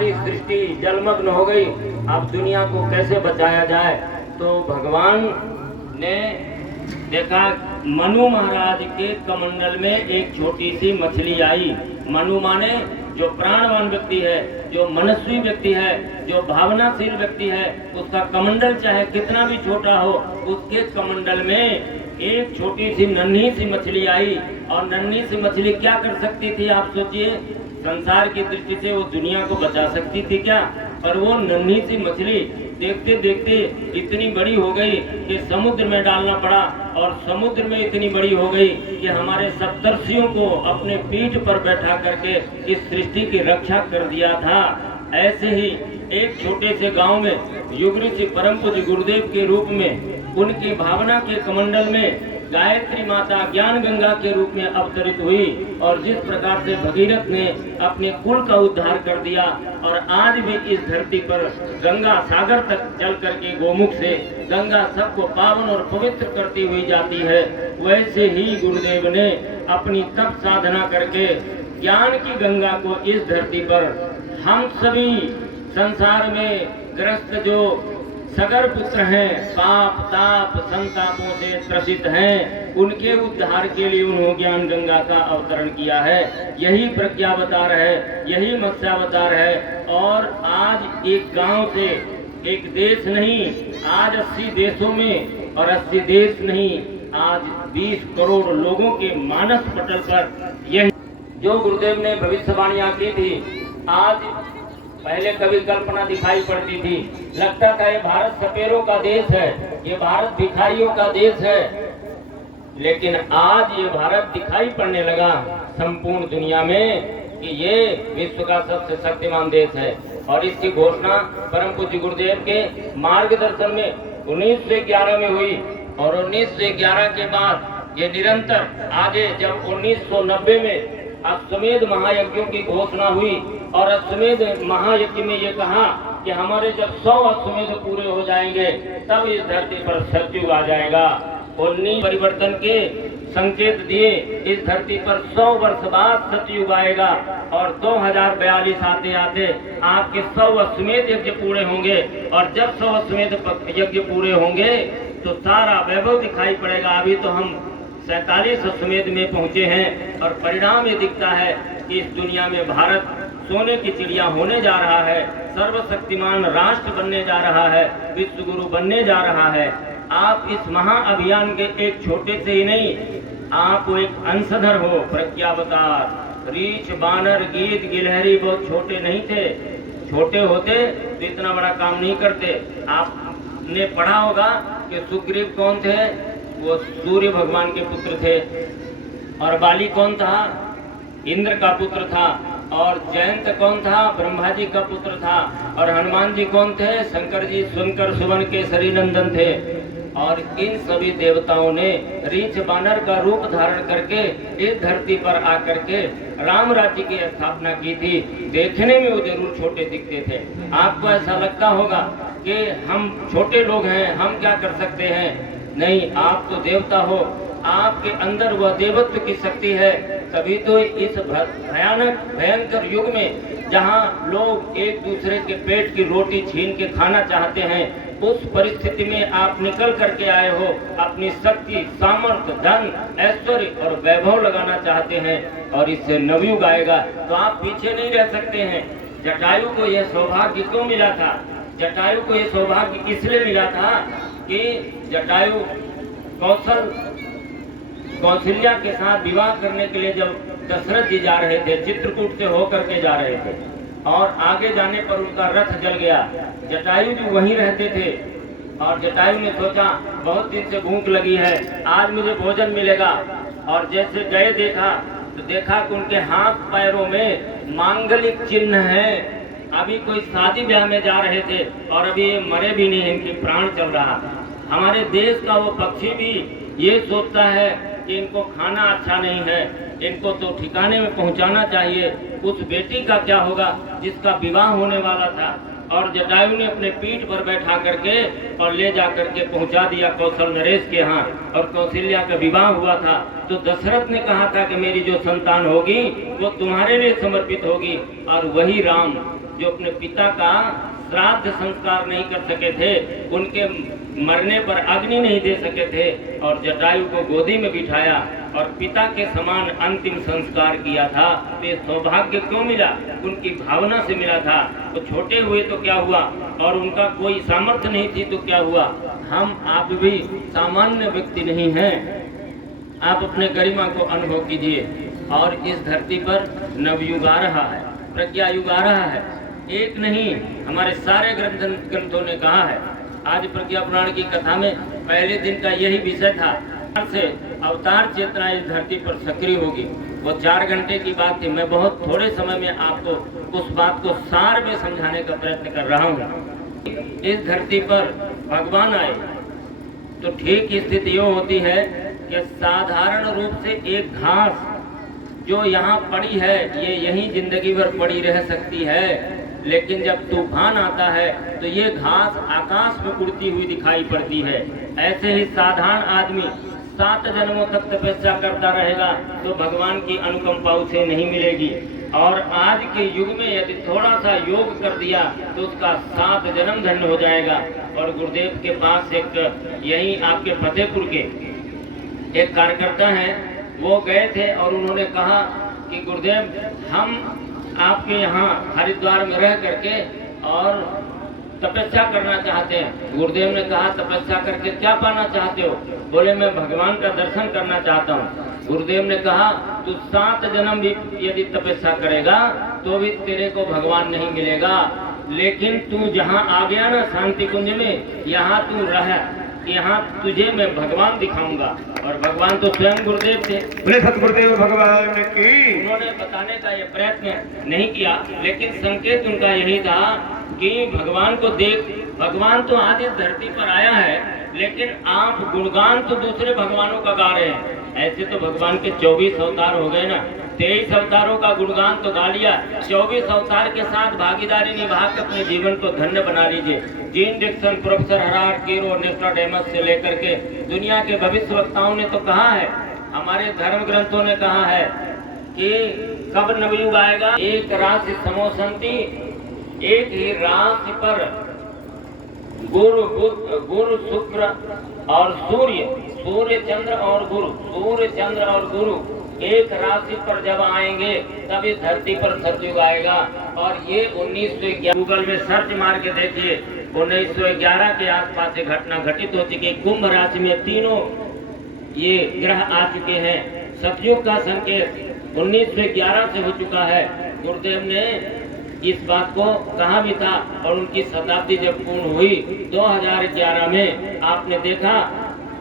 सारी सृष्टि जलमग्न हो गई, अब दुनिया को कैसे बचाया जाए। तो भगवान ने देखा मनु महाराज के कमंडल में एक छोटी सी मछली आई। मनु माने जो प्राणवान व्यक्ति है, जो मनस्वी व्यक्ति है, जो भावनाशील व्यक्ति है, उसका कमंडल चाहे कितना भी छोटा हो, उसके कमंडल में एक छोटी सी नन्ही सी मछली आई। और नन्ही सी मछली क्या कर सकती थी, आप सोचिए। संसार की दृष्टि से वो दुनिया को बचा सकती थी क्या? पर वो नन्ही सी मछली देखते देखते इतनी बड़ी हो गई कि समुद्र में डालना पड़ा, और समुद्र में इतनी बड़ी हो गई कि हमारे सप्तर्षियों को अपने पीठ पर बैठा करके इस सृष्टि की रक्षा कर दिया था। ऐसे ही एक छोटे से गांव में युग ऋषि परम पूज्य गुरुदेव के रूप में, उनकी भावना के कमंडल में गायत्री माता ज्ञान गंगा के रूप में अवतरित हुई। और जिस प्रकार से भगीरथ ने अपने कुल का उद्धार कर दिया, और आज भी इस धरती पर गंगा सागर तक चल करके गोमुख से गंगा सबको पावन और पवित्र करती हुई जाती है, वैसे ही गुरुदेव ने अपनी तप साधना करके ज्ञान की गंगा को इस धरती पर हम सभी संसार में ग्रस्त जो सगर पुत्र हैं, पाप ताप संतापों से त्रसित हैं, उनके उद्धार के लिए उन्होंने ज्ञान गंगा का अवतरण किया है। यही प्रज्ञावतार है, यही मत्स्यावतार है। और आज एक गांव से एक देश नहीं, आज 80 देशों में, और 80 देश नहीं, आज 20 करोड़ लोगों के मानस पटल पर यही जो गुरुदेव ने भविष्यवाणियां की थी, आज पहले कभी कल्पना दिखाई पड़ती थी, लगता था ये भारत सपेरों का देश है, ये भारत भिखारियों का देश है। लेकिन आज ये भारत दिखाई पड़ने लगा संपूर्ण दुनिया में कि ये विश्व का सबसे शक्तिमान देश है। और इसकी घोषणा परम पूज्य गुरुदेव के मार्गदर्शन में 1911 में हुई। और 1911 के बाद ये निरंतर आगे, जब 1990 में अश्वमेध महायज्ञों की घोषणा हुई, और अश्वमेध महायज्ञ में ये कहा कि हमारे जब 100 अश्वमेध पूरे हो जाएंगे तब इस धरती पर सतयुग आ जाएगा। 19 परिवर्तन के संकेत दिए, इस धरती पर 100 वर्ष बाद सतयुग आएगा। और 2042 आते आते आपके 100 अश्वमेध यज्ञ पूरे होंगे। और जब 100 अश्वमेध यज्ञ पूरे होंगे तो सारा वैभव दिखाई पड़ेगा। अभी तो हम 47 अश्वमेध में पहुंचे हैं, और परिणाम ये दिखता है कि इस दुनिया में भारत सोने की चिड़िया होने जा रहा है, सर्वशक्तिमान राष्ट्र बनने जा रहा है, विश्व गुरु बनने जा रहा है। आप इस महाअभियान के एक छोटे से ही नहीं, आप एक अंशधर हो। प्रज्ञावतार रीछ बानर गीत गिलहरी बहुत छोटे नहीं थे, छोटे होते तो इतना बड़ा काम नहीं करते। आपने पढ़ा होगा कि सुग्रीव कौन थे, वो सूर्य भगवान के पुत्र थे। और बाली कौन था, इंद्र का पुत्र था। और जयंत कौन था, ब्रह्मा जी का पुत्र था। और हनुमान जी कौन थे, शंकर जी शंकर सुवन के केसरी नंदन थे। और इन सभी देवताओं ने रीछ बानर का रूप धारण करके इस धरती पर आकर के राम राज्य की स्थापना की थी। देखने में वो जरूर छोटे दिखते थे, आपको ऐसा लगता होगा कि हम छोटे लोग हैं, हम क्या कर सकते हैं। नहीं, आप तो देवता हो, आपके अंदर वह देवत्व की शक्ति है। तभी तो इस भयानक भयंकर युग में जहाँ लोग एक दूसरे के पेट की रोटी छीन के खाना चाहते हैं, उस परिस्थिति में आप निकल करके आए हो। अपनी शक्ति, सामर्थ्य, धन, ऐश्वर्य और वैभव लगाना चाहते हैं, और इससे नवयुग आएगा तो आप पीछे नहीं रह सकते हैं। जटायु को यह सौभाग्य क्यों मिला था? जटायु को यह सौभाग्य इसलिए मिला था कि जटायु कौशल्या के साथ विवाह करने के लिए जब दशरथ जी जा रहे थे, चित्रकूट से होकर के जा रहे थे, और आगे जाने पर उनका रथ जल गया। जटायु जी वहीं रहते थे, और जटायु ने सोचा बहुत दिन से भूख लगी है, आज मुझे भोजन मिलेगा। और जैसे गए देखा तो देखा कि उनके हाथ पैरों में मांगलिक चिन्ह है। अभी कोई शादी ब्याह में जा रहे थे, और अभी ये मरे भी नहीं, इनके प्राण चल रहा। हमारे देश का वो पक्षी भी ये सोचता है कि इनको खाना अच्छा नहीं है, इनको तो ठिकाने में पहुंचाना चाहिए। उस बेटी का क्या होगा जिसका विवाह होने वाला था? और जटायु ने अपने पीठ पर बैठा करके और ले जा करके पहुंचा दिया कौशल नरेश के यहाँ, और कौशल्या का विवाह हुआ था। तो दशरथ ने कहा था कि मेरी जो संतान होगी वो तुम्हारे लिए समर्पित होगी, और वही राम जो अपने पिता का श्राद्ध संस्कार नहीं कर सके थे, उनके मरने पर अग्नि नहीं दे सके थे, और जटायु को गोदी में बिठाया और पिता के समान अंतिम संस्कार किया था, तो ये सौभाग्य क्यों मिला? उनकी भावना से मिला था। तो छोटे हुए तो क्या हुआ, और उनका कोई सामर्थ्य नहीं थी तो क्या हुआ? हम आप भी सामान्य व्यक्ति नहीं हैं। आप अपने गरिमा को अनुभव कीजिए। और इस धरती पर नवयुग आ रहा है, प्रज्ञा युग आ रहा है। एक नहीं, हमारे सारे ग्रंथों ने कहा है। आज प्रज्ञा पुराण की कथा में पहले दिन का यही विषय था से अवतार चेतना इस धरती पर सक्रिय होगी। वो 4 घंटे की बात थी। मैं बहुत थोड़े समय में आपको उस बात को सार में समझाने का प्रयत्न कर रहा हूँ। इस धरती पर भगवान आए तो ठीक स्थिति ये होती है कि साधारण रूप से एक घास जो यहाँ पड़ी है, ये यहीं जिंदगी भर पड़ी रह सकती है, लेकिन जब तूफान आता है तो ये घास आकाश में उड़ती हुई दिखाई पड़ती है। ऐसे ही साधारण आदमी 7 जन्मों तक तपस्या करता रहेगा तो भगवान की अनुकंपा उसे नहीं मिलेगी। और आज के युग में यदि थोड़ा सा योग कर दिया तो उसका 7 जन्म धन्य हो जाएगा। और गुरुदेव के पास एक यही आपके फतेहपुर के एक कार्यकर्ता हैं, वो गए थे और उन्होंने कहा कि गुरुदेव हम आपके यहाँ हरिद्वार में रह करके और तपस्या करना चाहते हैं। गुरुदेव ने कहा तपस्या करके क्या पाना चाहते हो? बोले मैं भगवान का दर्शन करना चाहता हूँ। गुरुदेव ने कहा तू 7 जन्म भी यदि तपस्या करेगा तो भी तेरे को भगवान नहीं मिलेगा, लेकिन तू जहाँ आ गया ना शांति कुंज में, यहाँ तू रह, यहाँ तुझे मैं भगवान दिखाऊंगा। और भगवान तो स्वयं गुरुदेव थे। बोले सतगुरुदेव भगवान की। उन्होंने बताने का ये प्रयत्न नहीं किया, लेकिन संकेत उनका यही था कि भगवान को देख, भगवान तो आज इस धरती पर आया है, लेकिन आप गुणगान तो दूसरे भगवानों का गा रहे हैं। ऐसे तो भगवान के 24 अवतार हो गए ना, 23 अवतारों का गुणगान तो गा लिया, 24 अवतार के साथ भागीदारी निभा कर अपने जीवन को धन्य बना लीजिए। जीन डिक्सन, प्रोफेसर हरार्ड कीरो, नोस्ट्राडेमस से लेकर के दुनिया के भविष्यवक्ताओं ने तो कहा है, हमारे धर्म ग्रंथों ने कहा है कि कब नवयुग आएगा। एक राशि समोसंती, एक ही राशि पर गुरु गुरु शुक्र और सूर्य चंद्र और गुरु एक राशि पर जब आएंगे तब इस धरती पर सतयुग आएगा। और ये 1911 गूगल में सर्च मार के देखिए, 1911 के आसपास ये घटना घटित हो चुकी है। कुंभ राशि में तीनों ये ग्रह आ चुके हैं। सतयुग का संकेत 1911 से हो चुका है। गुरुदेव ने इस बात को कहा भी था, और उनकी शताब्दी जब पूर्ण हुई 2011 में, आपने देखा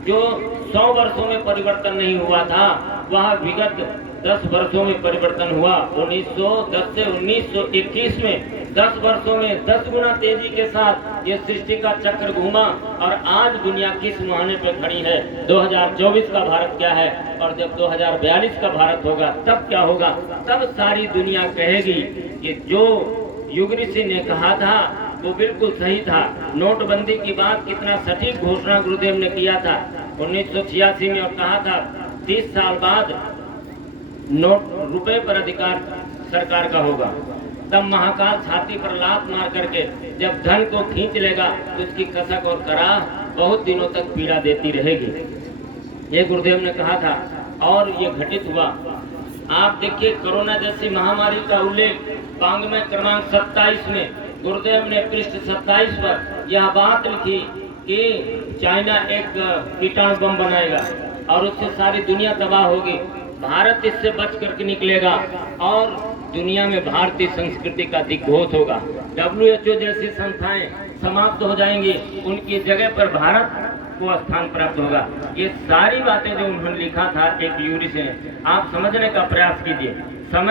जो 100 वर्षों में परिवर्तन नहीं हुआ था वह विगत 10 वर्षों में परिवर्तन हुआ। 1910 से 1921 में 10 वर्षों में 10 गुना तेजी के साथ ये सृष्टि का चक्र घूमा, और आज दुनिया किस मुहाने पे खड़ी है। 2024 का भारत क्या है, और जब 2042 का भारत होगा तब क्या होगा? तब सारी दुनिया कहेगी कि जो युग ऋषि ने कहा था वो बिल्कुल सही था। नोटबंदी की बात कितना सटीक घोषणा गुरुदेव ने किया था 1986 में, और कहा था 30 साल बाद रुपए पर अधिकार सरकार का होगा। तब महाकाल छाती पर लात मार करके जब धन को खींच लेगा तो उसकी कसक और कराह बहुत दिनों तक पीड़ा देती रहेगी, ये गुरुदेव ने कहा था, और ये घटित हुआ। आप देखिए कोरोना जैसी महामारी का उल्लेख पांग में क्रमांक 27 में गुरुदेव ने पृष्ठ 27 पर यह बात लिखी कि चाइना एक कीटाणु बम बनाएगा और उससे सारी दुनिया तबाह होगी। भारत इससे बच करके निकलेगा और दुनिया में भारतीय संस्कृति का दिग्घोष होगा। WHO जैसी संस्थाएं समाप्त हो जाएंगी, उनकी जगह पर भारत को स्थान प्राप्त होगा। ये सारी बातें जो उन्होंने लिखा था एक यूरिश ने, आप समझने का प्रयास कीजिए। समय